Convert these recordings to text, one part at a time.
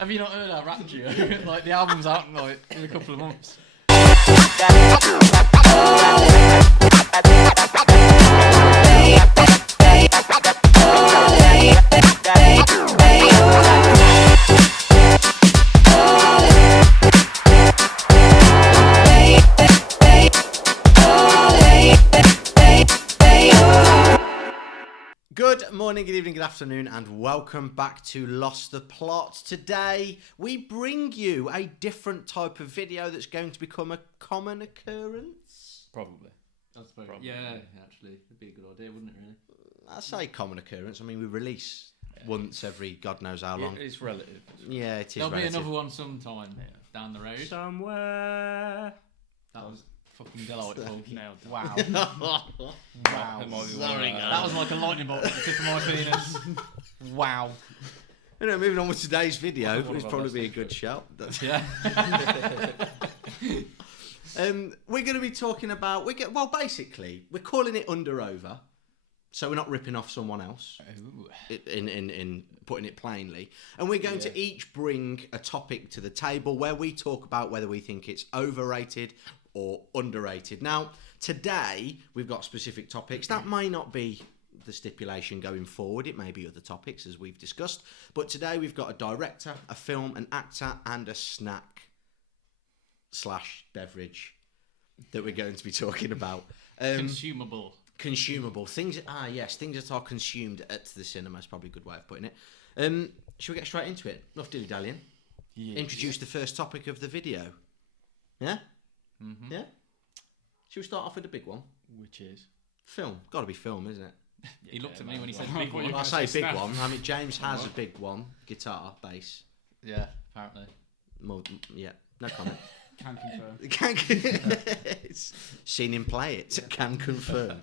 Have you not heard our rap duo? Like the album's out in a couple of months. Good morning, good evening, good afternoon, and welcome back to Lost the Plot. Today, we bring you a different type of video that's going to become a common occurrence. Probably. Yeah, actually, it'd be a good idea, wouldn't it, really? I say common occurrence. I mean, we release once every God knows how long. It's relative. Yeah, it is There'll relative. be another one sometime down the road. Somewhere. That was fucking delightful. Nailed it. Wow. Wow. Sorry, That was like a lightning bolt at the tip of my penis. Wow. Anyway, moving on with today's video, One it's of our probably best be a good shout. Yeah. We're going to be talking about... basically, we're calling it Under Over, so we're not ripping off someone else, in putting it plainly. And we're going to each bring a topic to the table where we talk about whether we think it's overrated or underrated. Now, today, we've got specific topics. That may not be the stipulation going forward. It may be other topics, as we've discussed. But today, we've got a director, a film, an actor, and a snack / beverage that we're going to be talking about. Consumable. Things. Things that are consumed at the cinema is probably a good way of putting it. Shall we get straight into it? Enough dilly-dallying. Introduce the first topic of the video. Yeah? Mm-hmm. Yeah? Shall we start off with the big one? Which is? Film. Got to be film, isn't it? He looked at me when he said big one. I say big one. I mean, James has a big one. Guitar, bass. Yeah, apparently. No comment. Can confirm. It's seen him play it. Yeah. Can confirm.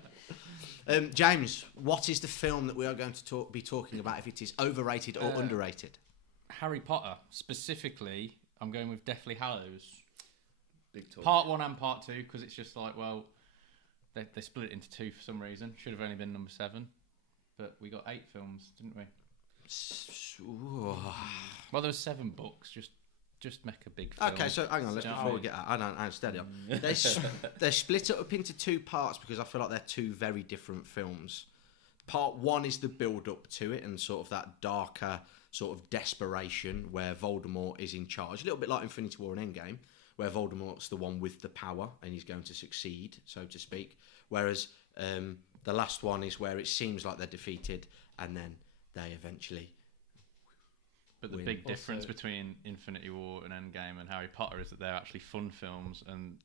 James, what is the film that we are going to be talking about, if it is overrated or underrated? Harry Potter. Specifically, I'm going with Deathly Hallows. Big talk. Part 1 and Part 2, because it's just like, well, they split it into 2 for some reason. Should have only been number 7. But we got 8 films, didn't we? Well, there was 7 books. Just make a big film. Okay, so hang on. Before we get out, I don't steady up. They're split up into 2 parts because I feel like they're 2 very different films. Part 1 is the build up to it and sort of that darker sort of desperation where Voldemort is in charge. A little bit like Infinity War and Endgame, where Voldemort's the one with the power and he's going to succeed, so to speak. Whereas the last one is where it seems like they're defeated and then they eventually... But the big difference between Infinity War and Endgame and Harry Potter is that they're actually fun films, and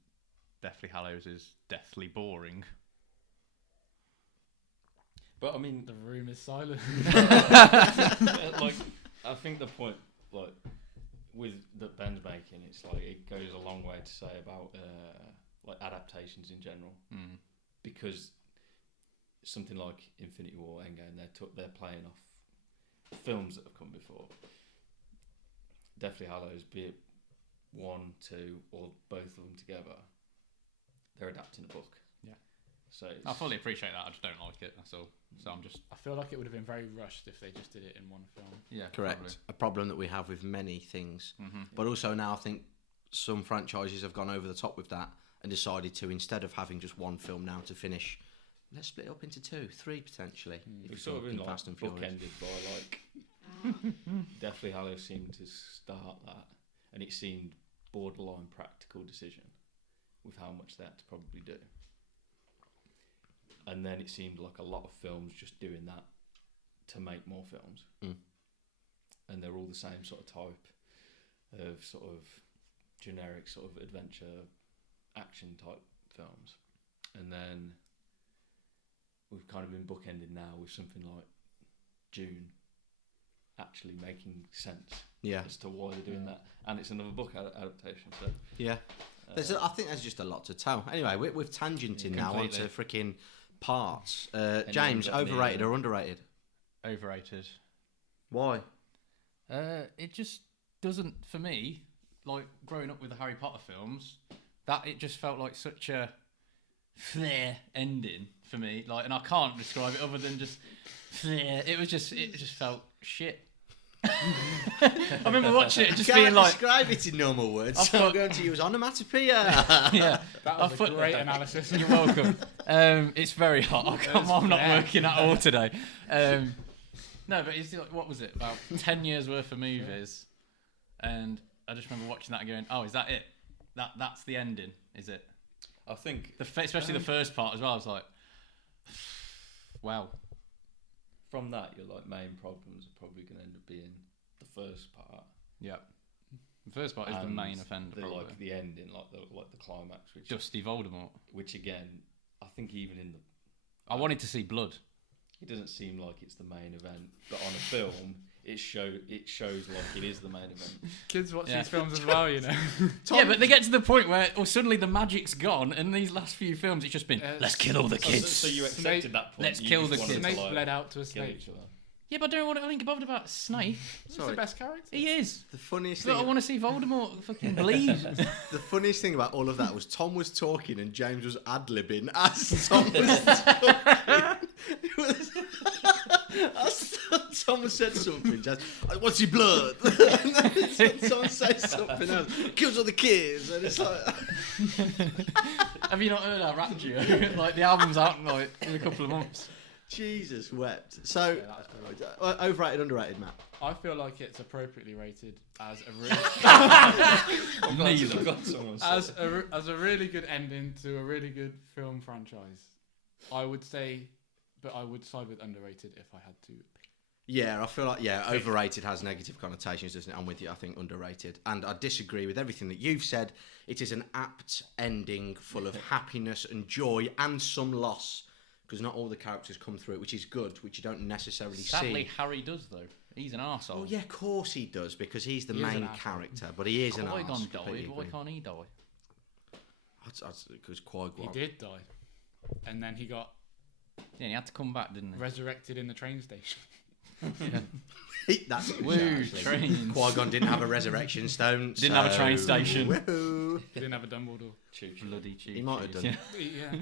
Deathly Hallows is deathly boring. But I mean, the room is silent. I think the point, with that Ben's making, it's like it goes a long way to say about adaptations in general, because something like Infinity War, Endgame, they're playing off films that have come before. Deathly Hallows, be it 1, 2, or both of them together, they're adapting a book. Yeah. So I fully appreciate that. I just don't like it. That's all. So I feel like it would have been very rushed if they just did it in one film. Yeah, correct. Probably. A problem that we have with many things. But also now I think some franchises have gone over the top with that and decided to, instead of having just one film now to finish, let's split it up into 2, 3 potentially. It's sort of been bookended by Deathly Hallows seemed to start that, and it seemed borderline practical decision with how much they had to probably do. And then it seemed like a lot of films just doing that to make more films. And they're all the same sort of type of sort of generic sort of adventure action type films. And then we've kind of been bookended now with something like June actually making sense as to why they're doing that. And it's another book adaptation. So yeah. I think there's just a lot to tell. Anyway, we're tangenting now onto freaking parts. James, overrated or underrated? Overrated. Why? It just doesn't, for me, like growing up with the Harry Potter films, that it just felt like such a flair ending for me. Like, and I can't describe it other than just flair. It just felt shit. I remember watching it and just Can't being like, describe it in normal words. I So thought- I'm going to use onomatopoeia. yeah. That was a great analysis. You're welcome. It's very hot. I'm not working at all today. No, but it's like, what was it? About 10 years worth of movies, and I just remember watching that and going, "Oh, is that it? That's the ending, is it?" I think Especially the first part as well. I was like, "Wow." from that, your like main problems are probably going to end up being the first part. Yeah. The first part is the and main offender. The, Probably. like the ending, like the climax, Dusty Voldemort. which again, I think even in the I wanted to see blood. it doesn't seem like it's the main event, but on a film, it shows like it is the main event. Kids watch Yeah. these films as well, you know. Yeah, but they get to the point where suddenly the magic's gone, and these last few films, it's just been, let's kill all the kids. So you accepted that point. Let's you kill just the wanted kids. to, Snake like, bled out to a kill snake. each other. Yeah, but I don't want to think bothered about Snape. He's Sorry. the best character. He is. The funniest But I thing. want to see Voldemort fucking bleed. The funniest thing about all of that was Tom was talking and James was ad-libbing as Tom was talking. It was, as Tom said something, James, what's your blood? And then Tom says something else, kills all the kids, and it's like... Have you not heard our rap duo? Like, the album's out in a couple of months. Jesus wept. So, Yeah, that was brilliant. overrated, underrated, Matt? I feel like it's appropriately rated as a really Neither. I've got someone as a really good ending to a really good film franchise. I would say, but I would side with underrated if I had to. Yeah, I feel like, overrated has negative connotations, doesn't it? I'm with you. I think underrated. And I disagree with everything that you've said. It is an apt ending full of happiness and joy and some loss, because not all the characters come through it, which is good, which you don't necessarily Sadly, see. Harry does, though. He's an arsehole. Oh, yeah, of course he does, because he's the He is main an arsehole. character, but he is an arse. Qui-Gon completely died. Why agree. can't he die? Because Qui-Gon... He did die, and then he got Yeah, he had to come back, didn't he? resurrected in the train station. That's good, Woo, actually. trains. Qui-Gon didn't have a resurrection stone. Didn't have a train so- station. Woohoo. He didn't have a Dumbledore. Bloody cheap. He might have done. Yeah. Yeah.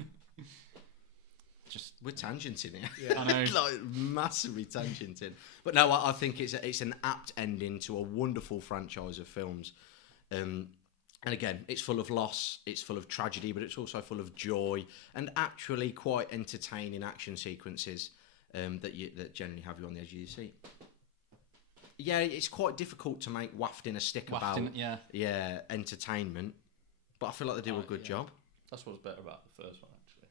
Just, We're tangenting here. Yeah. I know. Like massively tangenting. But no, I think it's an apt ending to a wonderful franchise of films. And again, it's full of loss, it's full of tragedy, but it's also full of joy and actually quite entertaining action sequences that generally have you on the edge of your seat. Yeah, it's quite difficult to make wafting a stick Wafting, about yeah. entertainment, but I feel like they do a good job. That's what's better about the first one, actually.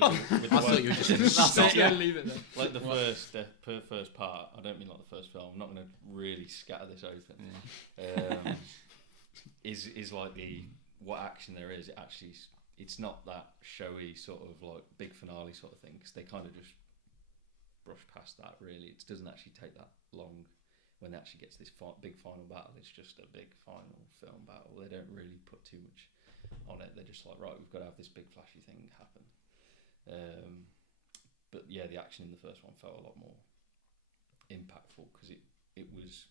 I thought you were just going to stop. Just gonna leave it there. Like the first part. I don't mean like the first film. I'm not going to really scatter this open. Is like what action there is. It's not that showy sort of like big finale sort of thing, because they kind of just brush past that. Really, it doesn't actually take that long when it actually gets this big final battle. It's just a big final film battle. They don't really put too much on it. They're just like, right, we've got to have this big flashy thing happen. But yeah, the action in the first one felt a lot more impactful because it was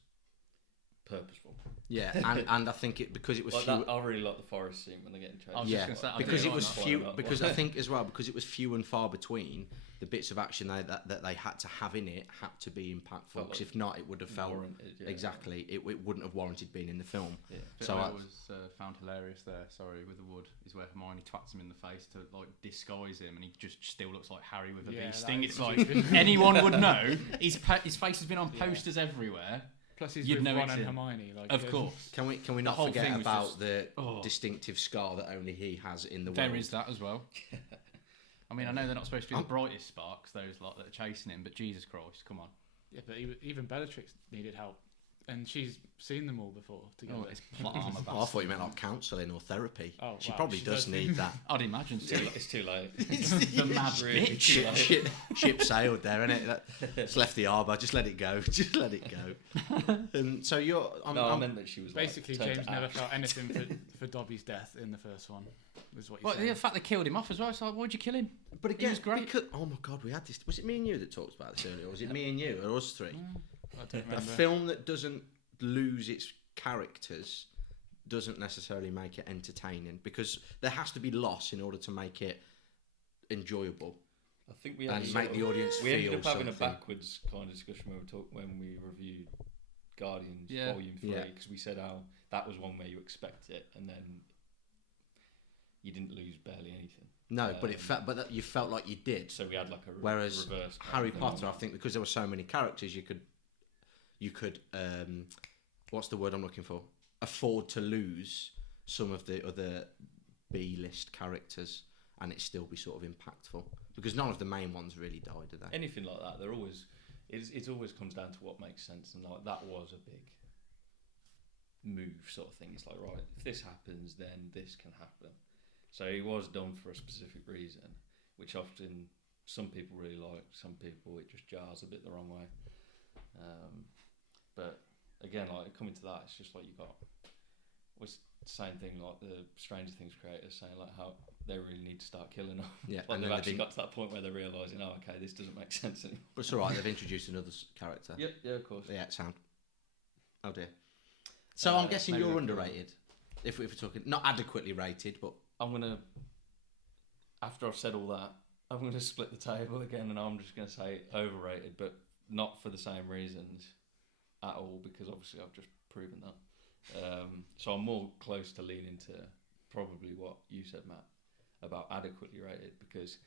purposeful. Yeah, and I think because it was Like few, that, I really like the forest scene when they get in chase. I was yeah, just gonna say, I because do it like was that. few. Well, Because I think as well, because it was few and far between, the bits of action that they had to have in it had to be impactful. Felt Because like if not, it would have felt warranted, yeah. exactly. It wouldn't have warranted being in the film. Yeah. Bit So where I- I was found hilarious there, sorry, with the wood, is where Hermione twats him in the face to like disguise him, and he just still looks like Harry with a bee Yeah, sting. that It's is like stupid. anyone would know. His face has been on Yeah. posters everywhere. Plus, he's You'd with know Ron it's and him. Hermione. Like, Of yeah. course, Can we not whole forget thing was about just- the oh. distinctive scar that only he has in the there world? is that as well. I mean, I know they're not supposed to be the brightest sparks, those lot that are chasing him, but Jesus Christ, come on. Yeah, but even Bellatrix needed help, and she's seen them all before together. Oh, it's plot armor. Oh, I thought you meant like counselling or therapy. Oh, she wow, probably she does does need that. I'd imagine so. It's too late. The mad Really bitch. too late. Ship sailed there, innit? It's left the harbour. Just let it go. Just let it go. So you're. I meant that she was Basically, like, turned James to never ash. felt anything for Dobby's death in the first one. Was what you Well, said. the fact they killed him off as well. It's like, why'd you kill him? But again, was great. because, oh my god, we had this. Was it me and you that talked about this earlier, or was it me and you, or us three? I don't A remember. film that doesn't lose its characters doesn't necessarily make it entertaining, because there has to be loss in order to make it enjoyable. I think we had and make the audience we feel ended up having something. a backwards kind of discussion when we reviewed Guardians Volume 3 Yeah. because we said how that was one where you expect it and then you didn't lose barely anything. No, but you felt like you did. So we had like a Whereas reverse kind Harry of thing. Potter, I think, because there were so many characters, you could what's the word I'm looking for? Afford to lose some of the other B-list characters, and it still be sort of impactful because none of the main ones really died, did they? Anything like that, they're always it always comes down to what makes sense, and like that was a big move sort of thing. It's like, right, if this happens, then this can happen. So it was done for a specific reason, which often some people really like, some people it just jars a bit the wrong way. But again, like coming to that, it's just like you got was the same thing like the Stranger Things creators saying like how they really need to start killing them. Yeah, like and they've then actually got to that point where they're realising, oh, okay, this doesn't make sense anymore. But it's all right. They've introduced another character. Yeah, of course. Yeah, sound. Oh dear. So I'm guessing maybe you're they're underrated. If we're talking not adequately rated, but I'm gonna, after I've said all that, I'm gonna split the table again, and I'm just gonna say overrated, but not for the same reasons at all, because obviously I've just proven that. So I'm more close to leaning to probably what you said, Matt, about adequately rated, because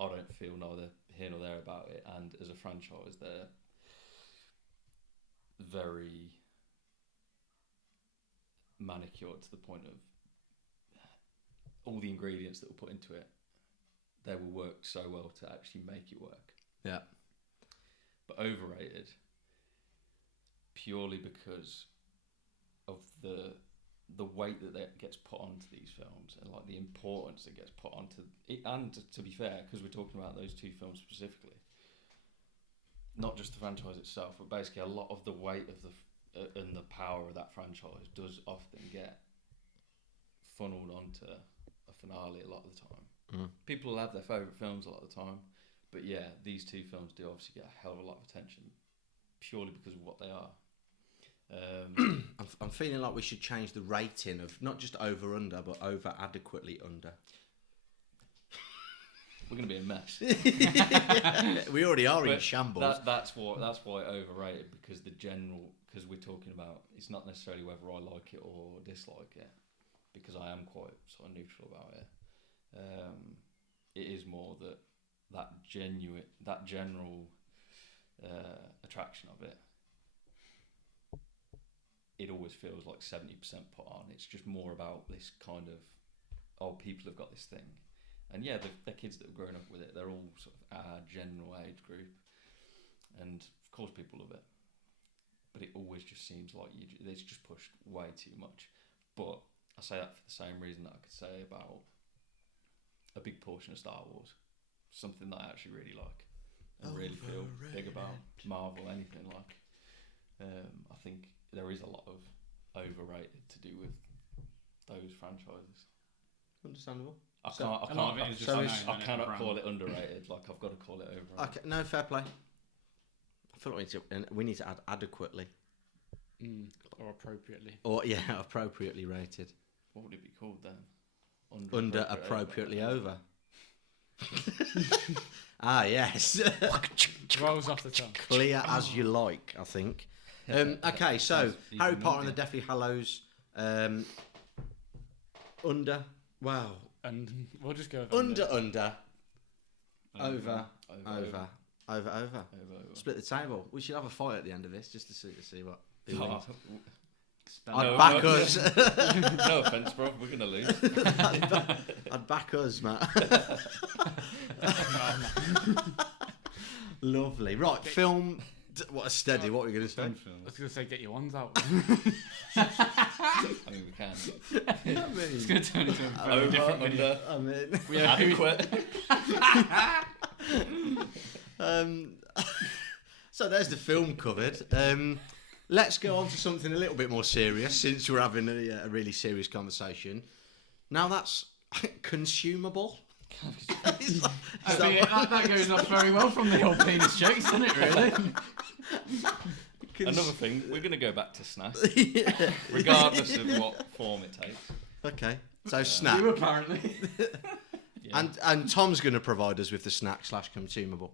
I don't feel neither here nor there about it, and as a franchise, they're very manicured to the point of all the ingredients that were put into it, they will work so well to actually make it work. yeah, But overrated purely because of the weight that gets put onto these films and like the importance that gets put onto it. And to be fair, because we're talking about those two films specifically, not just the franchise itself, but basically a lot of the weight of and the power of that franchise does often get funneled onto a finale a lot of the time. People will have their favourite films a lot of the time, but yeah, these two films do obviously get a hell of a lot of attention purely because of what they are. I'm feeling like we should change the rating of not just over under, but over adequately under. We're going to be a mess. We already are in But shambles. That's why overrated, because because we're talking about, it's not necessarily whether I like it or dislike it, because I am quite sort of neutral about it. It is more that general attraction of it. It always feels like 70% put on. It's just more about this kind of, oh, people have got this thing. And yeah, they're kids that have grown up with it. They're all sort of our general age group. And of course people love it. But it always just seems like it's just pushed way too much. But I say that for the same reason that I could say about a big portion of Star Wars. Something that I actually really like. And really feel big about. Marvel, anything like. I think there is a lot of overrated to do with those franchises. Understandable. I So- can't. A lot of it is just I unknown and cannot brand. call it underrated. Like I've got to call it overrated. Okay, no, fair play. I feel like we need to add adequately. Or appropriately. Or, yeah, appropriately rated. What would it be called then? Under appropriately over. Ah, yes. Rolls off the tongue. Clear as you like, I think. Okay, so Sounds even Harry Potter and the more Deathly Hallows. Under. Wow. And we'll just go with Under. Over. Over. Split the table. We should have a fight at the end of this just to see what. Who wins. I'd No, back no. us. No offense, bro. We're gonna lose. I'd back us, Matt. Lovely. Right, film. What a steady. What were we going to say? I was going to say, get your ones out. I mean, we can. It's going to turn into a very Over, different video. under, I mean, We have adequate. so there's the film covered. Let's go on to something a little bit more serious, since we're having a really serious conversation. Now that's consumable. I think that goes off very well from the old penis jokes, doesn't it, really? Another thing, we're gonna go back to SNAP, Yeah. regardless of what form it takes. Okay. So snap. You apparently. Yeah, Yeah. And Tom's going to provide us with the snack / consumable.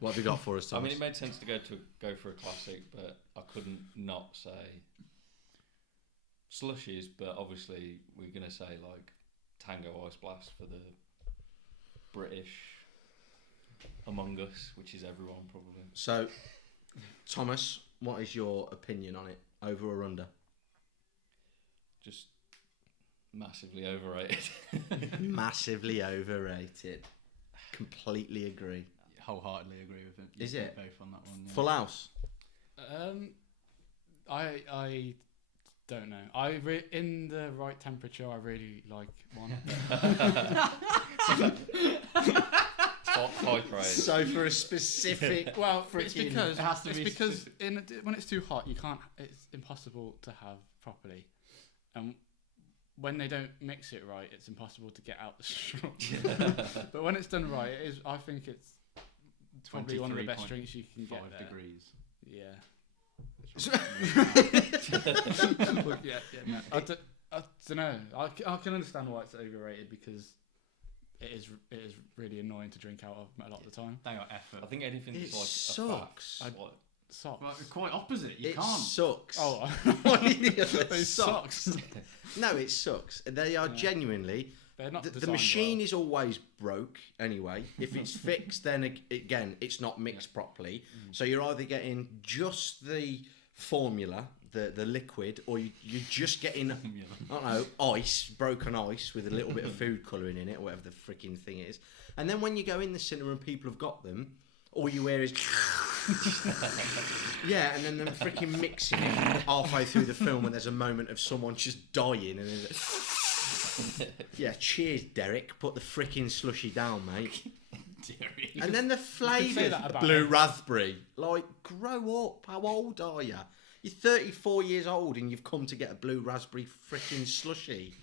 What have you got for us, I Thomas? mean, it made sense to go for a classic, but I couldn't not say slushies. But obviously, we're gonna say like Tango Ice Blast for the British among us, which is everyone probably. So, Thomas, what is your opinion on it? Over or under? Just massively overrated. Massively overrated. Completely agree. Wholeheartedly agree with it. Is it? Both on that one. Yeah. Full House. I don't know. In the right temperature, I really like one. High praise. So for a specific, Well, it's freaking- because it has to be when it's too hot, you can't. It's impossible to have properly, and when they don't mix it right, it's impossible to get out the straw. But when it's done right, it is. I think it's probably one of the best drinks you can get. 5 There. degrees. Yeah. Look, yeah. No. I don't know. I can understand why it's overrated because it is really annoying to drink out of a lot of the time. They got effort. I think anything It that's like sucks. a fat, like, Socks. Well, quite opposite. You it can't. sucks. Oh, It those socks. No, it sucks. They are genuinely. They're not. The machine is always broke anyway. If it's fixed, then again, it's not mixed properly. So you're either getting just the formula, the liquid, or you're just getting, I don't know, ice, broken ice with a little bit of food colouring in it, or whatever the freaking thing is. And then when you go in the cinema and people have got them, all you hear is... yeah, and then them freaking mixing it halfway through the film when there's a moment of someone just dying and yeah, cheers, Derek. Put the freaking slushy down, mate. And then the flavour, blue raspberry. Like, grow up. How old are you? You're 34 years old and you've come to get a blue raspberry freaking slushy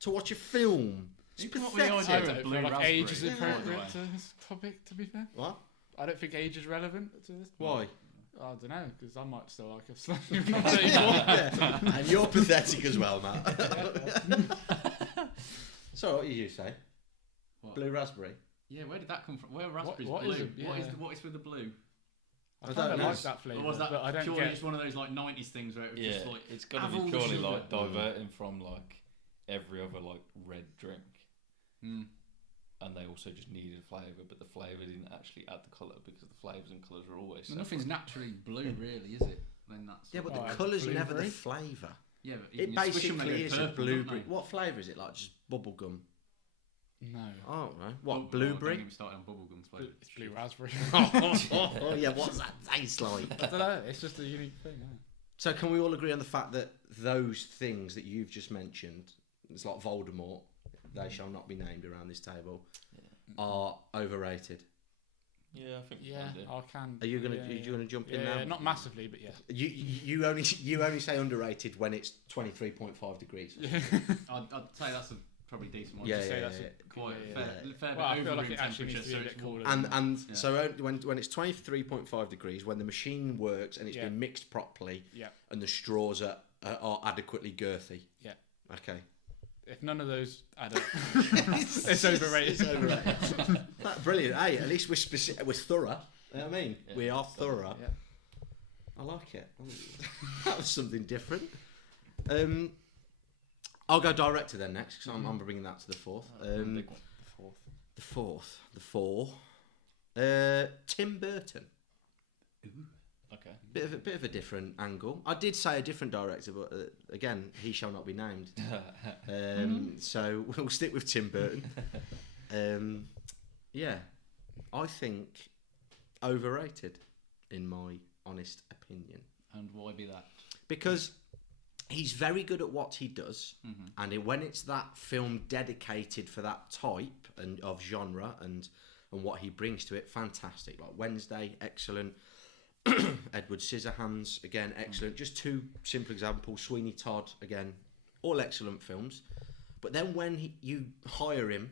to watch a film. It's You come up with the pathetic. idea I of don't blue feel like raspberry. age is Yeah. appropriate to this topic. To be fair, What? I don't think age is relevant to this. Why? I don't know because I might still like a slightly not 34. Yeah. And you're pathetic as well, Matt. So, what did you say? What? Blue raspberry? Yeah, where did that come from? Where are raspberries what blue? is it? What is Yeah. what is with the blue? I don't kind of know. like that flavour, Or was that but I don't purely get. just one of those like 90s things where it was yeah, just like it's got have to all be the purely sugar. like diverting from like every other like red drink, and they also just needed flavour, but the flavour didn't actually add the colour because the flavours and colours are always. Well, nothing's naturally blue, really, is it? Then that's Yeah, but Oh, the colour's never the blueberry? flavour. yeah, but It you squish 'em, they basically go is a purple, don't blueberry. they? What flavour is it? Like just bubble gum? No, I don't know. What, Don't blueberry? get me started on bubblegum flavour. it's blue raspberry. Oh, yeah, what's that taste like? I don't know. It's just a unique thing. Yeah. So can we all agree on the fact that those things that you've just mentioned, it's like Voldemort, they shall not be named around this table, are overrated? Yeah, I think. Yeah, I can. Are you gonna yeah, you gonna jump in yeah, now? not massively, but yeah. You only say underrated when it's 23.5 degrees. I'd say that's a probably decent one. Yeah, to say yeah, that's yeah. quite Yeah, fair, yeah. fair Well, I bit feel over like room it actually needs temperature, to be a so bit it's cooler. And Yeah. so when it's 23.5 degrees, when the machine works and it's Yeah. been mixed properly, Yeah. and the straws are adequately girthy. Yeah. Okay. If none of those add up, it's overrated. It's overrated. Brilliant. Hey, at least we're thorough. You know what I mean? Yeah. We are thorough. Yeah. I like it. That was something different. I'll go director then next because I'm bringing that to the fourth. Big one. The four. Tim Burton. Okay. Bit of a different angle. I did say a different director, but again, he shall not be named. So we'll stick with Tim Burton. Yeah, I think overrated, in my honest opinion, And why be that? because he's very good at what he does, and when it's that film dedicated for that type and of genre and what he brings to it, fantastic. Like Wednesday, excellent. Edward Scissorhands, again, excellent. Just two simple examples. Sweeney Todd, again, all excellent films. But then when you hire him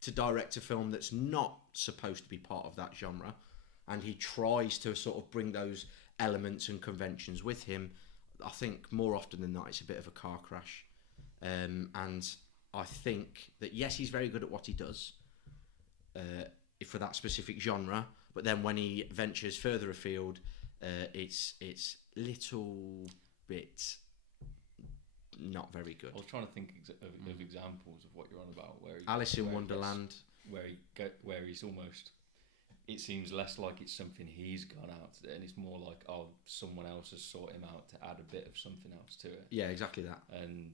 to direct a film that's not supposed to be part of that genre, and he tries to sort of bring those elements and conventions with him, I think more often than not it's a bit of a car crash. And I think that yes, he's very good at what he does for that specific genre. But then when he ventures further afield, it's little bit not very good. I was trying to think of examples of what you're on about. Alice in Wonderland, where he's almost. It seems less like it's something he's gone out to do, and it's more like someone else has sought him out to add a bit of something else to it. Yeah, exactly that. And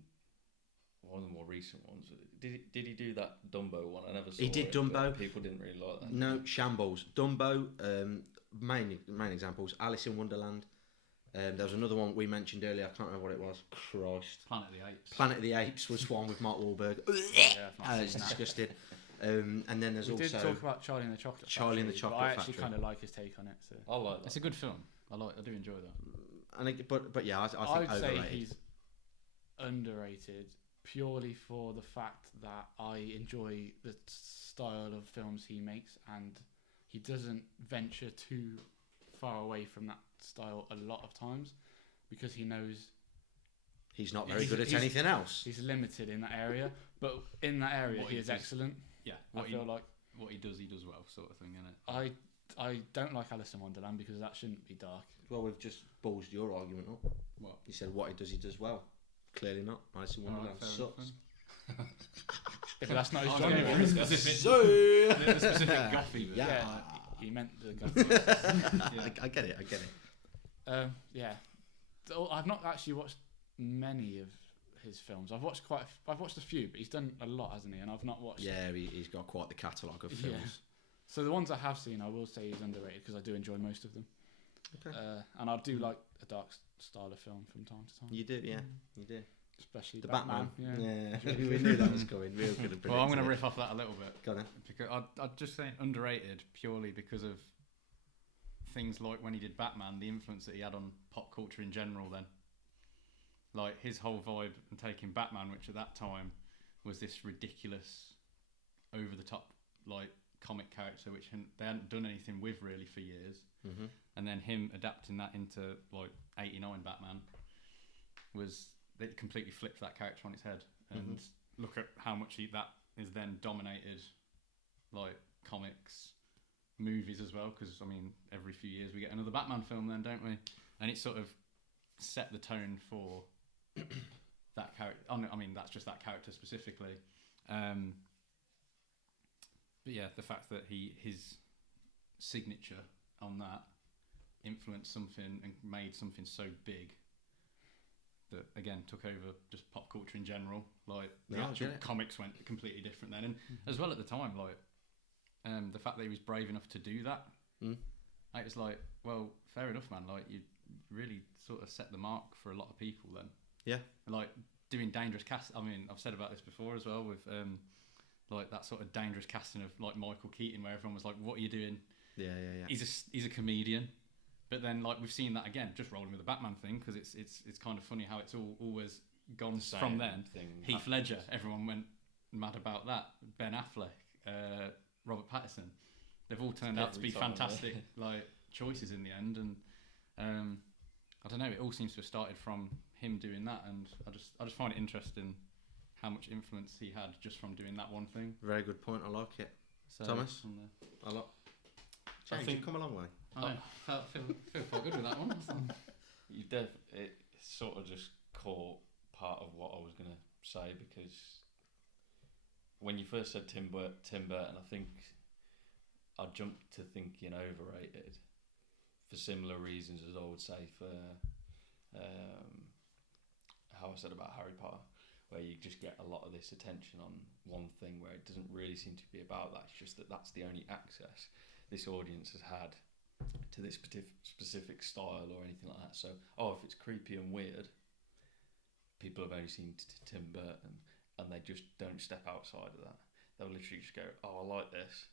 one of the more recent ones, did he do that Dumbo one? I never saw. He did Dumbo. People didn't really like that. No, shambles. Dumbo. Main examples. Alice in Wonderland. There was another one we mentioned earlier. I can't remember what it was. Christ. Planet of the Apes. Planet of the Apes was one with Mark Wahlberg. It's disgusting. And then there's we also did talk about Charlie and the Chocolate Charlie and the Factory, Chocolate but I actually Factory. kind of like his take on it. So. I like that. It's a good film. I do enjoy that. and but yeah, I think I would overrated. say he's underrated purely for the fact that I enjoy the style of films he makes, and he doesn't venture too far away from that style a lot of times because he knows He's not very good at anything else. he's limited in that area, but in that area What he he is does- excellent. Yeah. I feel like What he does well, sort of thing, innit? I don't like Alice in Wonderland because that shouldn't be dark. Well, we've just ballsed your argument up. What? You said what he does well. Clearly not. Alice in Wonderland fair sucks. enough, Yeah, but that's not his Oh, genre. no, is it? the specific gothy bit. Yeah. He meant the Yeah. I get it. yeah. So I've not actually watched many of his films. I've watched a few, but he's done a lot, hasn't he? And I've not watched. Yeah, he's got quite the catalogue of films. Yeah. So the ones I have seen, I will say he's underrated because I do enjoy most of them. Okay. And I do like a dark style of film from time to time. You do, yeah. You do. Especially The Batman. Yeah. we knew that was coming. We were going to Well, I'm going to riff off that a little bit. Go on then. Because I'd just say underrated purely because of things like when he did Batman, the influence that he had on pop culture in general then. Like his whole vibe and taking Batman, which at that time was this ridiculous, over-the-top like comic character, which they hadn't done anything with really for years. Mm-hmm. And then him adapting that into like 89 Batman was, they completely flipped that character on its head. And look at how much that is then dominated like comics, movies as well, because I mean every few years we get another Batman film then, don't we? And it sort of set the tone for that character. I mean that's just that character specifically, but yeah, the fact that his signature on that influenced something and made something so big that again took over just pop culture in general. Like the actual comics went completely different then, and as well at the time, like the fact that he was brave enough to do that, it was like, well, fair enough, man. Like you really sort of set the mark for a lot of people then. Yeah. Like doing dangerous cast. I mean, I've said about this before as well with like that sort of dangerous casting of like Michael Keaton, where everyone was like, "What are you doing?" Yeah. He's a comedian. But then, like we've seen that again, just rolling with the Batman thing, because it's kind of funny how it's always gone from then. Heath Ledger, everyone went mad about that. Ben Affleck, Robert Pattinson, they've all turned out to be fantastic like choices in the end. And I don't know, it all seems to have started from him doing that, and I just find it interesting how much influence he had just from doing that one thing. Very good point. I like it. So, Thomas, a lot. I think you've come a long way. I feel quite good with that one. It sort of just caught part of what I was going to say, because when you first said Tim Burton, I think I jumped to thinking overrated for similar reasons as I would say for how I said about Harry Potter, where you just get a lot of this attention on one thing where it doesn't really seem to be about that. It's just that's the only access this audience has had to this specific style or anything like that. So, if it's creepy and weird, people have only seen Tim Burton, and they just don't step outside of that. They'll literally just go, I like this,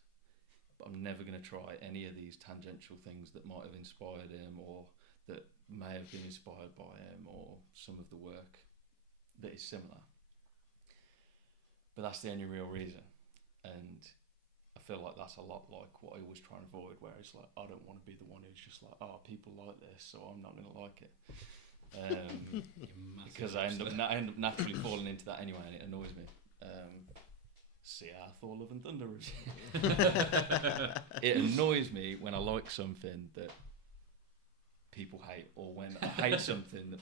but I'm never going to try any of these tangential things that might have inspired him, or that may have been inspired by him, or some of the work that is similar. But that's the only real reason. And I feel like that's a lot like what I always try and avoid, where it's like, I don't want to be the one who's just like, people like this, so I'm not going to like it. Because I end up naturally falling into that anyway, and it annoys me. see our Thor Love and Thunder review. It annoys me when I like something that people hate, or when I hate something that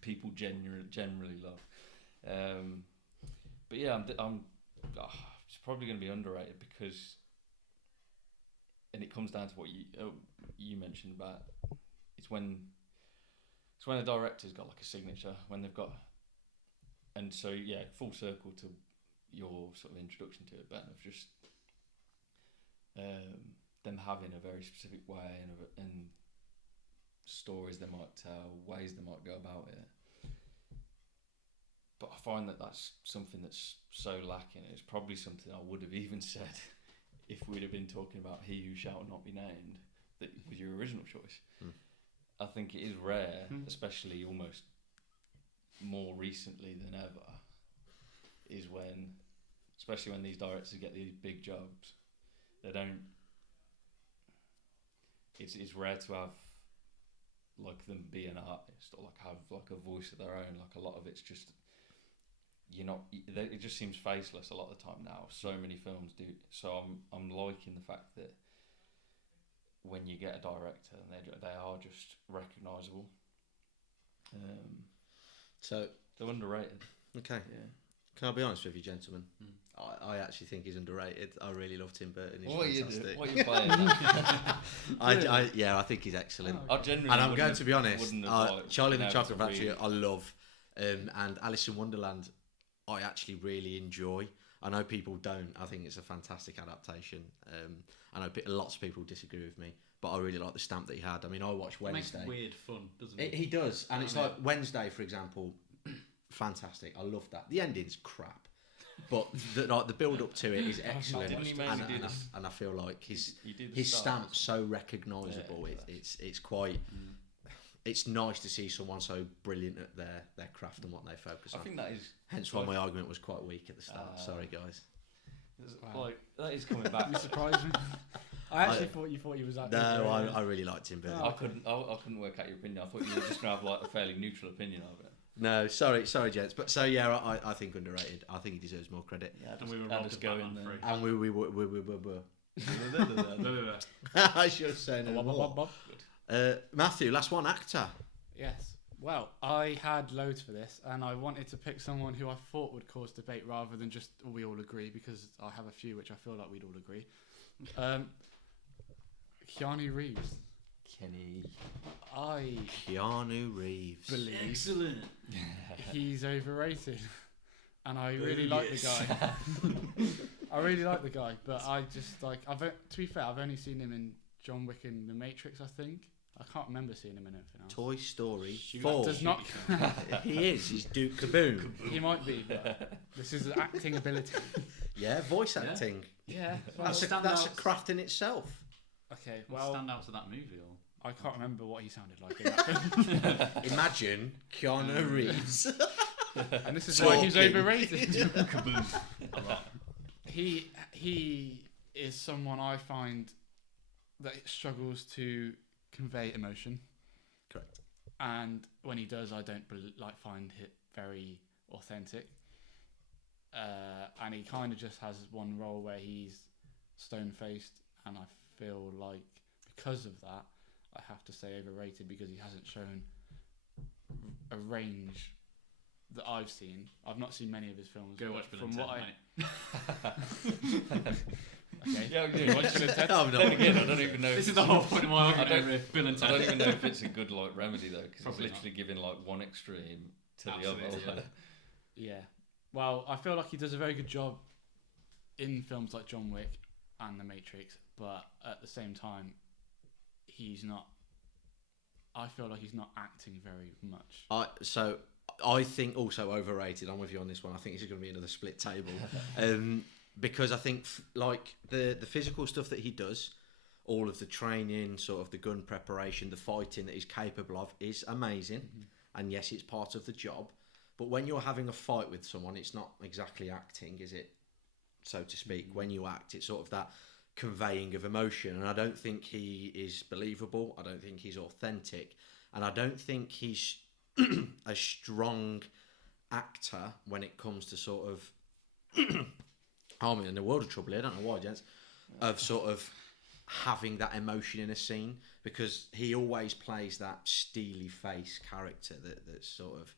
people generally love. But yeah, it's probably going to be underrated because, and it comes down to what you mentioned about it's when a director's got like a signature, when they've got, and so yeah, full circle to your sort of introduction to it, Ben, of just them having a very specific way and stories they might tell, ways they might go about it. But I find that that's something that's so lacking. It's probably something I would have even said if we'd have been talking about He Who Shall Not Be Named, that was your original choice. I think it is rare, especially almost more recently than ever, is when, especially when these directors get these big jobs, they don't. It's rare to have like them be an artist or like have like a voice of their own. Like a lot of it's just it just seems faceless a lot of the time now. So many films do. So I'm liking the fact that when you get a director and they are just recognisable. So they're underrated. Okay. Yeah. Can I be honest with you, gentlemen? I actually think he's underrated. I really love Tim Burton. He's fantastic. What are you playing? I think he's excellent. I genuinely And I'm going to be honest, Charlie and the been Chocolate able to Factory read. I love, and Alice in Wonderland I actually really enjoy. I know people don't. I think it's a fantastic adaptation. I know lots of people disagree with me, but I really like the stamp that he had. I mean, I watched Wednesday. It makes weird fun, doesn't it? He does, and it's like Wednesday, for example. Fantastic. I love that. The ending's crap, but the build up to it is excellent. Didn't he mainly do this? And I feel like his stars. stamp's so recognisable. Yeah, It's quite. It's nice to see someone so brilliant at their craft and what they focus on. I think that is. Hence why my argument was quite weak at the start. Sorry, guys. Wow. Like that is coming back. You surprised me. I actually thought you was that. No, I really liked Tim Burton. I couldn't work out your opinion. I thought you were just gonna have like a fairly neutral opinion of it. No, sorry, gents. But so yeah, I think underrated. I think he deserves more credit. Yeah, And we were robbed of Batman 3. And we were. I should have said no. Matthew, last one, actor. Yes. Well, I had loads for this, and I wanted to pick someone who I thought would cause debate rather than just we all agree, because I have a few which I feel like we'd all agree. Keanu Reeves. Keanu Reeves. Believe Excellent. he's overrated, and I really like the guy. I really like the guy, but I just like. To be fair, I've only seen him in John Wick and The Matrix. I think I can't remember seeing him in anything else. Toy Story That 4. does not. He is. He's Duke Kaboom. He might be, but this is acting ability. Yeah, voice acting. Yeah. That's a craft in itself. Okay. Well, Well, stand out to that movie, or I can't remember what he sounded like in that film. Imagine Keanu Reeves. And this is why he's Talking. overrated. kaboom. He is someone I find that struggles to convey emotion, Correct. and when he does, I don't find it very authentic. And he kind of just has one role where he's stone-faced, and I feel like because of that, I have to say overrated, because he hasn't shown a range that I've seen. I've not seen many of his films. Go but watch Bill from and what Ted, Okay. Yeah, Watch Bill and Ted. Oh, no. Then again, I don't even know. This if is the it's- whole point of my argument I don't- over Bill and I Ted. don't even know if it's a good like remedy though, because it's Probably literally giving like one extreme to Absolutely, the other. yeah. Yeah. Well, I feel like he does a very good job in films like John Wick and The Matrix, but at the same time, he's not. I feel like he's not acting very much. So I think also overrated. I'm with you on this one. I think this is going to be another split table, because I think like the physical stuff that he does, all of the training, sort of the gun preparation, the fighting that he's capable of is amazing, and yes, it's part of the job. But when you're having a fight with someone, it's not exactly acting, is it? So to speak. When you act, it's sort of that conveying of emotion, and I don't think he is believable. I don't think he's authentic, and I don't think he's a strong actor when it comes to sort of I'm in a world of trouble here. I don't know why, gents. Of sort of having that emotion in a scene, because he always plays that steely face character that's sort of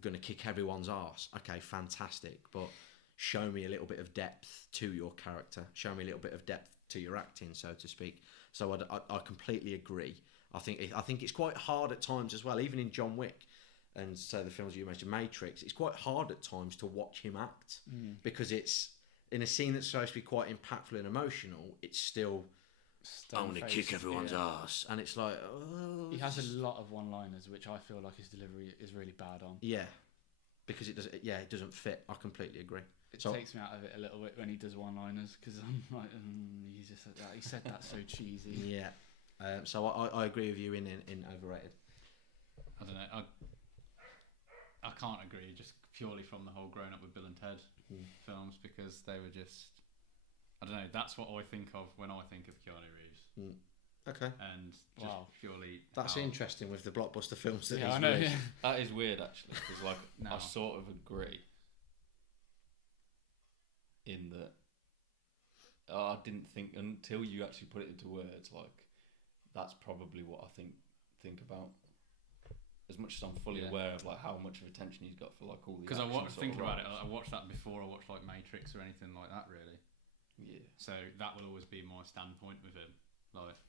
going to kick everyone's arse. Okay, fantastic, but show me a little bit of depth to your character. Show me a little bit of depth to your acting, so to speak. So I completely agree. I think it's quite hard at times as well, even in John Wick and so the films you mentioned, Matrix. It's quite hard at times to watch him act because it's in a scene that's supposed to be quite impactful and emotional. It's still I want to kick everyone's ass, and it's like he has a lot of one-liners, which I feel like his delivery is really bad on. Yeah, because it doesn't fit. I completely agree. It takes me out of it a little bit when he does one-liners, because I'm like, he said that so cheesy. Yeah. So I agree with you in Overrated. I don't know. I can't agree just purely from the whole Grown Up with Bill and Ted films, because they were just, I don't know, that's what I think of when I think of Keanu Reeves. Okay. And just purely that's interesting with the blockbuster films that I know. Yeah. That is weird actually, because like I sort of agree in that I didn't think until you actually put it into words, like that's probably what I think about. As much as I'm fully aware of like how much of attention he's got for like all the because thinking about it, I watched that before I watched like Matrix or anything like that, really. Yeah. So that will always be my standpoint with him. Like,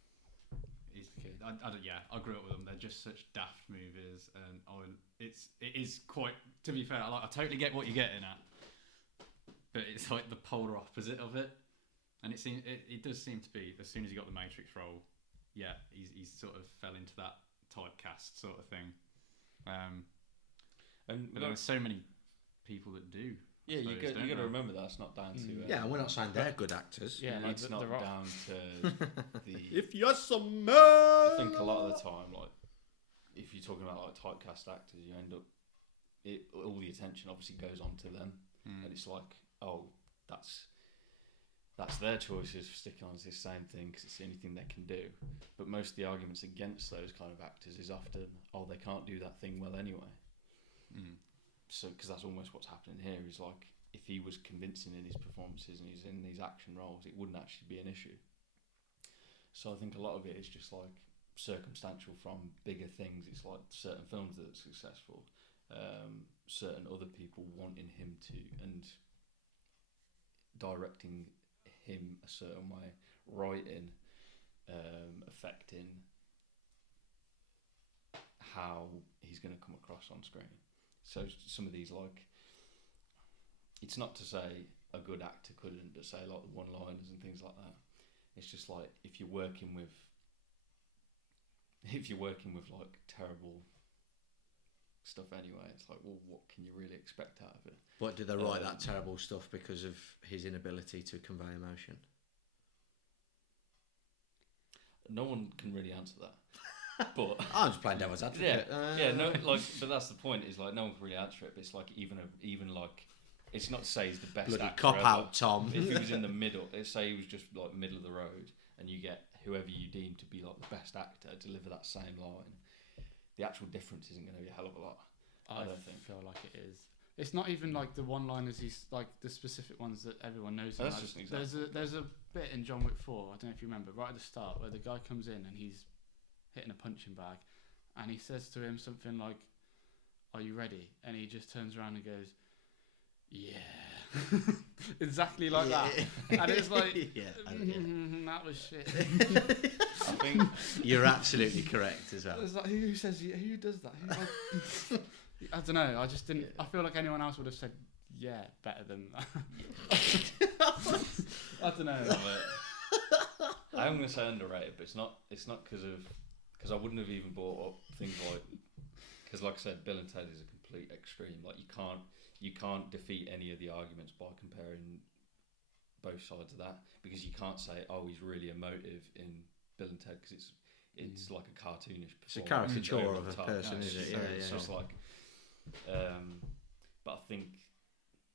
I grew up with them. They're just such daft movies, and it is quite. To be fair, I totally get what you're getting at, but it's like the polar opposite of it, and it does seem to be as soon as he got the Matrix role, he's sort of fell into that typecast sort of thing. But there's so many people that do. Yeah, you got to remember that it's not down to. Yeah, we're not saying they're good actors. Yeah, like it's not down to the. If you're some man. I think a lot of the time, like if you're talking about like typecast actors, you end up all the attention obviously goes on to them, and it's like, oh, that's their choices for sticking on to this same thing because it's the only thing they can do. But most of the arguments against those kind of actors is often, oh, they can't do that thing well anyway. So, because that's almost what's happening here. Is like, if he was convincing in his performances and he's in these action roles, it wouldn't actually be an issue. So I think a lot of it is just like circumstantial from bigger things. It's like certain films that are successful, certain other people wanting him to, and directing him a certain way, writing, affecting how he's going to come across on screen. So some of these, like, it's not to say a good actor couldn't, but say like the one-liners and things like that. It's just like if you're working with like terrible stuff anyway, it's like, well, what can you really expect out of it? But did they write that terrible stuff because of his inability to convey emotion? No one can really answer that. But I'm just playing devil's advocate. But that's the point. Is like no one can really answer it. But it's like even like, it's not to say he's the best Bloody actor cop ever. out, Tom. If he was in the middle, let's say he was just like middle of the road, and you get whoever you deem to be like the best actor deliver that same line, the actual difference isn't going to be a hell of a lot. I don't think. Feel like it is. It's not even like the one-liners. He's like the specific ones that everyone knows. That's just an example. There's a bit in John Wick 4. I don't know if you remember, right at the start, where the guy comes in and he's hitting a punching bag, and he says to him something like, "Are you ready?" And he just turns around and goes, "Yeah," exactly like that. And it's like, that was shit. I think you're absolutely correct as well. It's like, who does that? I don't know. I just didn't. I feel like anyone else would have said, "Yeah, better than that." I don't know. I'm going to say underrated, but it's not because I wouldn't have even brought up things like, because like I said, Bill and Ted is a complete extreme. Like you can't defeat any of the arguments by comparing both sides of that, because you can't say, oh, he's really emotive in Bill and Ted because it's like a cartoonish. It's a caricature of a person, isn't it? Yeah, it's just like. But I think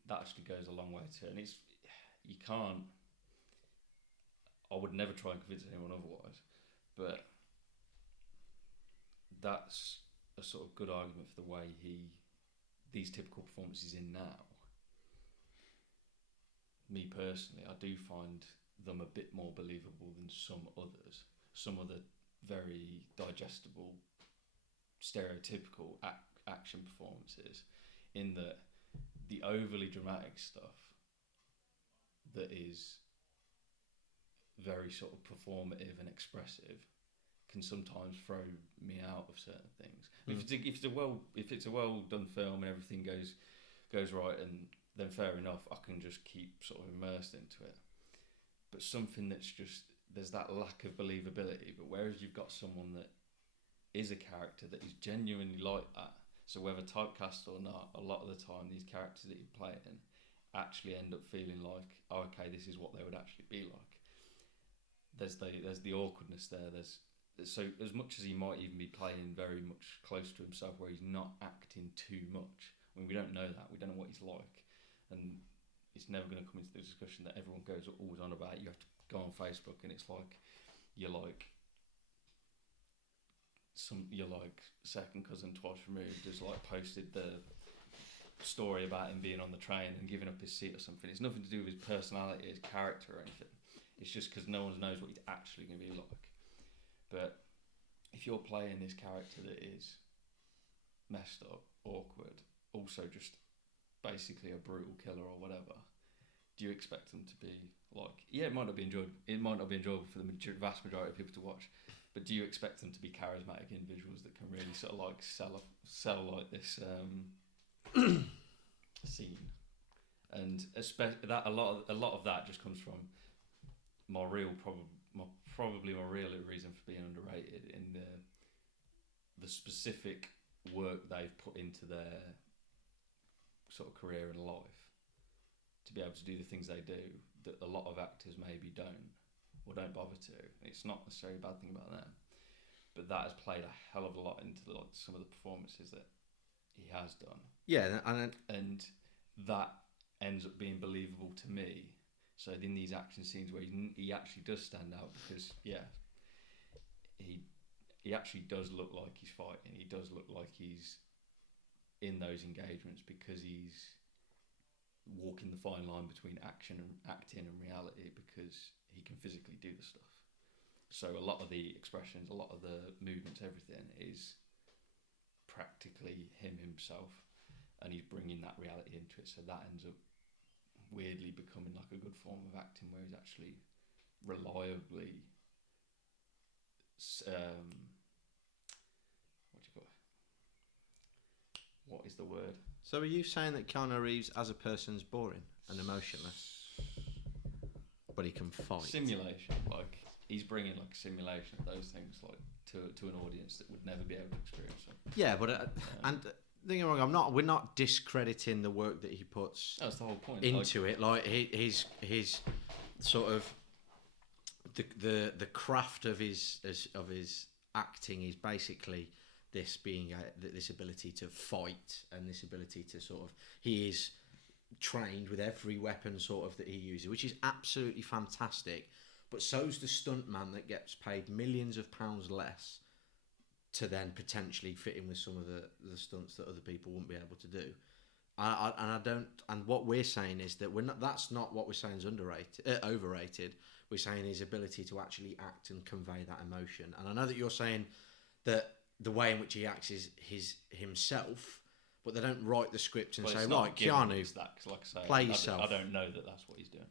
that actually goes a long way too, and you can't. I would never try and convince anyone otherwise, but that's a sort of good argument for the way these typical performances in now. me personally, I do find them a bit more believable than some others. Some other very digestible, stereotypical action performances, in that the overly dramatic stuff that is very sort of performative and expressive can sometimes throw me out of certain things. If it's a well done film and everything goes right, and then fair enough, I can just keep sort of immersed into it. But something that's just, there's that lack of believability. But whereas you've got someone that is a character that is genuinely like that, so whether typecast or not, a lot of the time these characters that you play in actually end up feeling like, oh, okay, this is what they would actually be like. There's the awkwardness there. So as much as he might even be playing very much close to himself, where he's not acting too much. I mean, we don't know that. We don't know what he's like, and it's never going to come into the discussion that everyone goes always on about. You have to go on Facebook, and it's like you're like second cousin twice removed has like posted the story about him being on the train and giving up his seat or something. It's nothing to do with his personality, his character, or anything. It's just because no one knows what he's actually going to be like. But if you're playing this character that is messed up, awkward, also just basically a brutal killer or whatever, do you expect them to be like, yeah, it might not be enjoyable for the vast majority of people to watch, but do you expect them to be charismatic individuals that can really sort of like sell like this scene? And especially that a lot of that just comes from probably my real reason for being underrated in the specific work they've put into their sort of career and life to be able to do the things they do that a lot of actors maybe don't bother to. It's not necessarily a bad thing about them, but that has played a hell of a lot into some of the performances that he has done. Yeah, and that ends up being believable to me. So in these action scenes where he actually does stand out, because he actually does look like he's fighting. He does look like he's in those engagements, because he's walking the fine line between acting and reality, because he can physically do the stuff. So a lot of the expressions, a lot of the movements, everything is practically himself, and he's bringing that reality into it. So that ends up weirdly becoming like a good form of acting, where he's actually reliably what is the word? So are you saying that Keanu Reeves as a person is boring and emotionless, but he can fight? Simulation, like he's bringing like a simulation of those things, like to an audience that would never be able to experience them. Yeah, but and don't get me wrong, we're not discrediting the work that he puts. That's the whole point. Into it, like his sort of the craft of his acting is basically this being this ability to fight, and this ability to sort of, he is trained with every weapon sort of that he uses, which is absolutely fantastic. But so's the stuntman that gets paid millions of pounds less to then potentially fit in with some of the stunts that other people wouldn't be able to do. And what we're saying is that that's not what we're saying is overrated. We're saying his ability to actually act and convey that emotion. And I know that you're saying that the way in which he acts is himself, but they don't write the script and say, right, Keanu, play yourself. I don't know that that's what he's doing.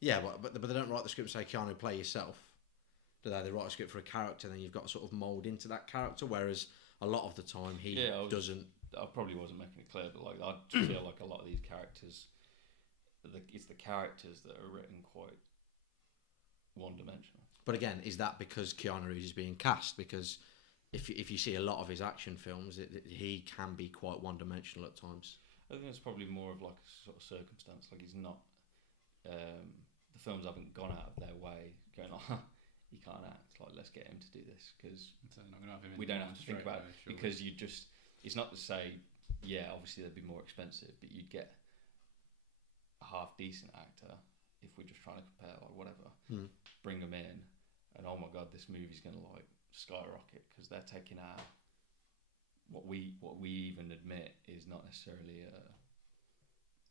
Yeah, but they don't write the script and say, Keanu, play yourself. Do they? They write a script for a character, and then you've got to sort of mould into that character, whereas a lot of the time he doesn't. I probably wasn't making it clear, but like I feel like a lot of these characters, it's the characters that are written quite one-dimensional. But again, is that because Keanu Reeves is being cast? Because if you see a lot of his action films, he can be quite one-dimensional at times. I think it's probably more of like a sort of circumstance. Like he's not. The films haven't gone out of their way going, oh, he can't act. Like, let's get him to do this, because we don't have to think about it. Because you just, it's not to say, yeah, obviously they'd be more expensive, but you'd get a half decent actor if we're just trying to compare, like whatever. Bring them in, and oh my god, this movie's gonna like skyrocket, because they're taking out what we even admit is not necessarily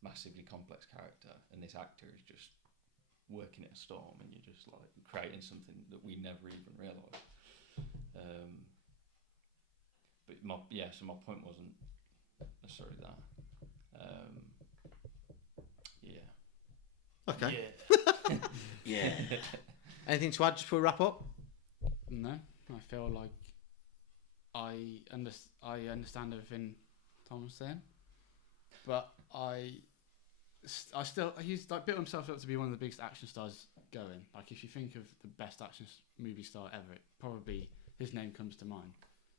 massively complex character, and this actor is just working at a storm, and you're just like creating something that we never even realised. But so my point wasn't necessarily that. Okay. Yeah. Anything to add just before we wrap up? No, I feel like I understand everything Tom was saying, but he's like built himself up to be one of the biggest action stars going. Like if you think of the best action movie star ever, it probably his name comes to mind.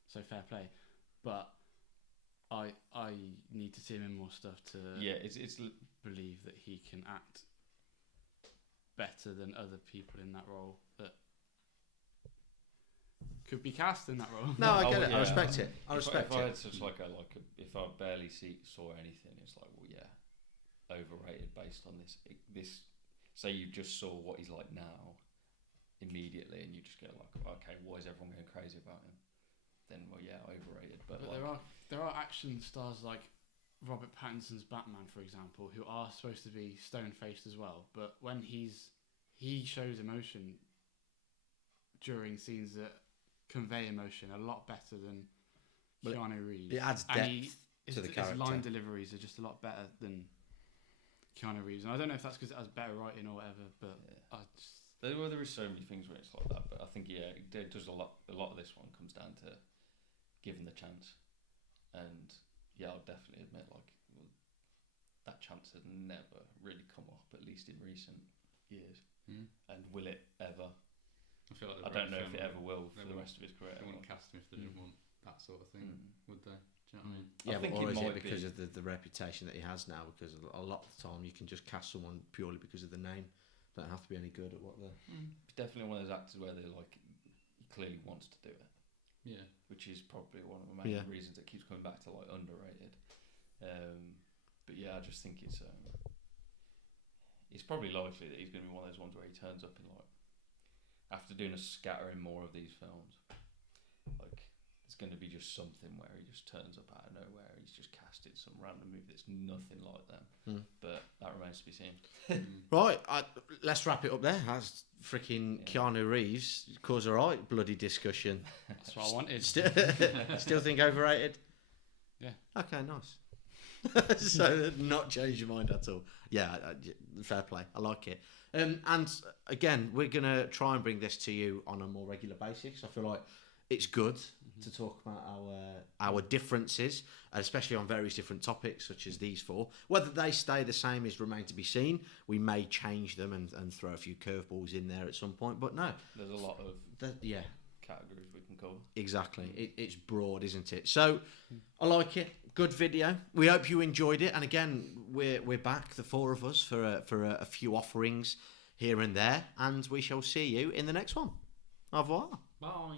So fair play, but I need to see him in more stuff to it's believe that he can act better than other people in that role that could be cast in that role. No, I get it. Yeah. I respect it. If I had such if I barely saw anything, it's like, well, yeah, overrated based on this. Say you just saw what he's like now, immediately, and you just go like, okay, why is everyone going crazy about him? Then, well, yeah, overrated. But like, there are action stars like Robert Pattinson's Batman, for example, who are supposed to be stone-faced as well. But when he shows emotion during scenes that convey emotion a lot better than Keanu Reeves. It adds depth to the character. His line deliveries are just a lot better than Keanu Reeves, and I don't know if that's because it has better writing or whatever. But there is so many things where it's like that. But I think it does a lot. A lot of this one comes down to given the chance, and I'll definitely admit that chance has never really come up, at least in recent years. And will it ever? I feel like I don't know if it ever will for the rest of his career. They wouldn't cast him if they didn't want that sort of thing, would they? Do you know what I mean? Yeah, I think or it is might it because be. of the reputation that he has now? Because a lot of the time you can just cast someone purely because of the name. Don't have to be any good at what they're. It's definitely one of those actors where they're like, he clearly wants to do it. Yeah. Which is probably one of the main reasons it keeps coming back to like underrated. But yeah, I just think it's probably likely that he's going to be one of those ones where he turns up in like, after doing a scattering more of these films, like it's going to be just something where he just turns up out of nowhere. He's just casted some random movie that's nothing like them. But that remains to be seen. Right, let's wrap it up there. That's freaking Keanu Reeves caused a right bloody discussion. That's what I wanted. Still think overrated? Yeah. Okay, nice. So not change your mind at all. Yeah, fair play. I like it. And again, we're gonna try and bring this to you on a more regular basis. I feel like it's good to talk about our differences, and especially on various different topics such as these four. Whether they stay the same is remain to be seen. We may change them and throw a few curveballs in there at some point. But no, there's a lot of categories we can cover. Exactly. It's broad, isn't it? So I like it. Good video. We hope you enjoyed it. And again, we're back, the four of us, for a few offerings here and there. And we shall see you in the next one. Au revoir. Bye.